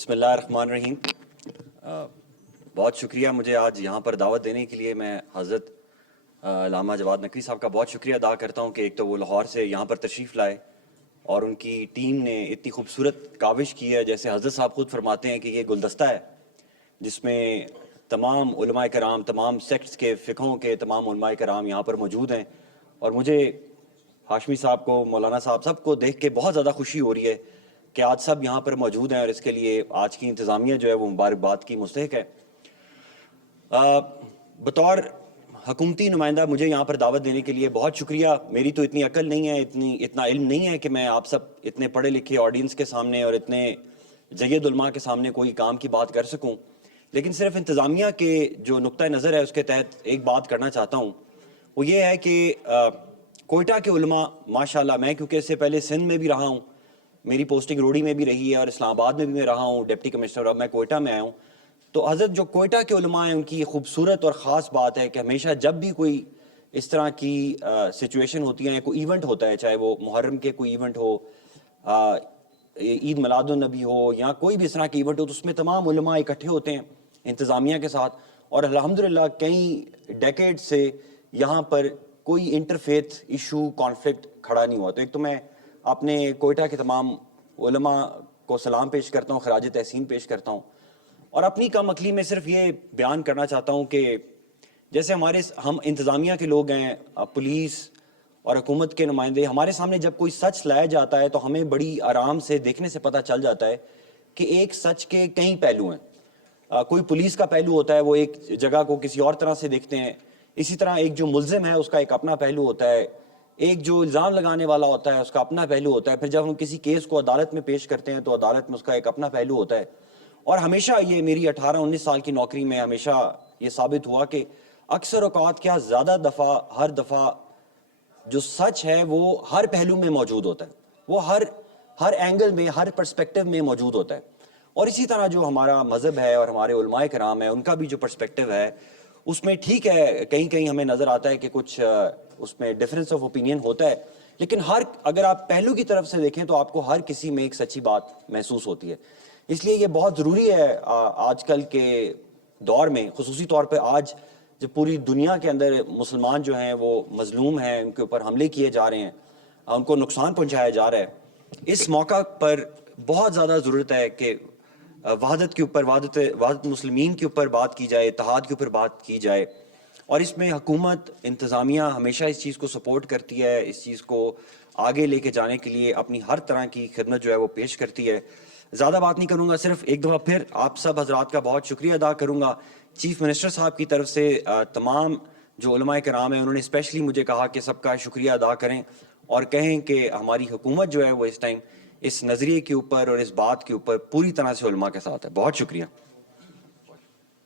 بسم اللہ الرحمن الرحیم۔ بہت شکریہ مجھے آج یہاں پر دعوت دینے کے لیے۔ میں حضرت علامہ جواد نقوی صاحب کا بہت شکریہ ادا کرتا ہوں کہ ایک تو وہ لاہور سے یہاں پر تشریف لائے اور ان کی ٹیم نے اتنی خوبصورت کاوش کی ہے۔ جیسے حضرت صاحب خود فرماتے ہیں کہ یہ گلدستہ ہے جس میں تمام علماء کرام، تمام سیکٹس کے، فقہوں کے تمام علماء کرام یہاں پر موجود ہیں، اور مجھے ہاشمی صاحب کو، مولانا صاحب، سب کو دیکھ کے بہت زیادہ خوشی ہو رہی ہے کہ آج سب یہاں پر موجود ہیں، اور اس کے لیے آج کی انتظامیہ جو ہے وہ مبارکباد کی مستحق ہے۔ بطور حکومتی نمائندہ مجھے یہاں پر دعوت دینے کے لیے بہت شکریہ۔ میری تو اتنی عقل نہیں ہے، اتنا علم نہیں ہے کہ میں آپ سب اتنے پڑھے لکھے آڈینس کے سامنے اور اتنے جید علماء کے سامنے کوئی کام کی بات کر سکوں، لیکن صرف انتظامیہ کے جو نقطہ نظر ہے اس کے تحت ایک بات کرنا چاہتا ہوں۔ وہ یہ ہے کہ کوئٹہ کے علماء ماشاءاللہ، میں کیونکہ اس سے پہلے سندھ میں بھی رہا ہوں، میری پوسٹنگ روڑی میں بھی رہی ہے اور اسلام آباد میں بھی میں رہا ہوں ڈپٹی کمشنر، اب میں کوئٹہ میں آیا ہوں، تو حضرت جو کوئٹہ کے علماء ہیں ان کی خوبصورت اور خاص بات ہے کہ ہمیشہ جب بھی کوئی اس طرح کی سچویشن ہوتی ہے، کوئی ایونٹ ہوتا ہے، چاہے وہ محرم کے کوئی ایونٹ ہو، عید میلاد النبی ہو، یا کوئی بھی اس طرح کی ایونٹ ہو، تو اس میں تمام علماء اکٹھے ہوتے ہیں انتظامیہ کے ساتھ، اور الحمدللہ کئی ڈیکیڈ سے یہاں پر کوئی انٹرفیتھ ایشو، کانفلکٹ کھڑا نہیں ہوا۔ تو ایک تو میں اپنے کوئٹہ کے تمام علماء کو سلام پیش کرتا ہوں، خراج تحسین پیش کرتا ہوں، اور اپنی کم عقلی میں صرف یہ بیان کرنا چاہتا ہوں کہ جیسے ہم انتظامیہ کے لوگ ہیں، پولیس اور حکومت کے نمائندے، ہمارے سامنے جب کوئی سچ لایا جاتا ہے تو ہمیں بڑی آرام سے دیکھنے سے پتہ چل جاتا ہے کہ ایک سچ کے کئی پہلو ہیں۔ کوئی پولیس کا پہلو ہوتا ہے، وہ ایک جگہ کو کسی اور طرح سے دیکھتے ہیں، اسی طرح ایک جو ملزم ہے اس کا ایک اپنا پہلو ہوتا ہے، ایک جو الزام لگانے والا ہوتا ہے اس کا اپنا پہلو ہوتا ہے، پھر جب ہم کسی کیس کو عدالت میں پیش کرتے ہیں تو عدالت میں اس کا ایک اپنا پہلو ہوتا ہے۔ اور ہمیشہ یہ میری 18-19 سال کی نوکری میں ہمیشہ یہ ثابت ہوا کہ اکثر اوقات کیا زیادہ دفعہ، ہر دفعہ جو سچ ہے وہ ہر پہلو میں موجود ہوتا ہے، وہ ہر اینگل میں، ہر پرسپیکٹو میں موجود ہوتا ہے۔ اور اسی طرح جو ہمارا مذہب ہے اور ہمارے علماء کرام ہیں، ان کا بھی جو پرسپیکٹو ہے اس میں ٹھیک ہے، کہیں ہمیں نظر آتا ہے کہ کچھ اس میں ڈفرینس آف اوپینین ہوتا ہے، لیکن اگر آپ پہلو کی طرف سے دیکھیں تو آپ کو ہر کسی میں ایک سچی بات محسوس ہوتی ہے۔ اس لیے یہ بہت ضروری ہے آج کل کے دور میں، خصوصی طور پہ آج جب پوری دنیا کے اندر مسلمان جو ہیں وہ مظلوم ہیں، ان کے اوپر حملے کیے جا رہے ہیں، ان کو نقصان پہنچایا جا رہا ہے، اس موقع پر بہت زیادہ ضرورت ہے کہ وحدت کے اوپر، وحدت مسلمین کے اوپر بات کی جائے، اتحاد کے اوپر بات کی جائے، اور اس میں حکومت، انتظامیہ ہمیشہ اس چیز کو سپورٹ کرتی ہے، اس چیز کو آگے لے کے جانے کے لیے اپنی ہر طرح کی خدمت جو ہے وہ پیش کرتی ہے۔ زیادہ بات نہیں کروں گا، صرف ایک دفعہ پھر آپ سب حضرات کا بہت شکریہ ادا کروں گا۔ چیف منسٹر صاحب کی طرف سے تمام جو علماء کرام ہیں انہوں نے اسپیشلی مجھے کہا کہ سب کا شکریہ ادا کریں اور کہیں کہ ہماری حکومت جو ہے وہ اس ٹائم اس نظریے کے اوپر اور اس بات کے اوپر پوری طرح سے علماء کے ساتھ ہے۔ بہت شکریہ۔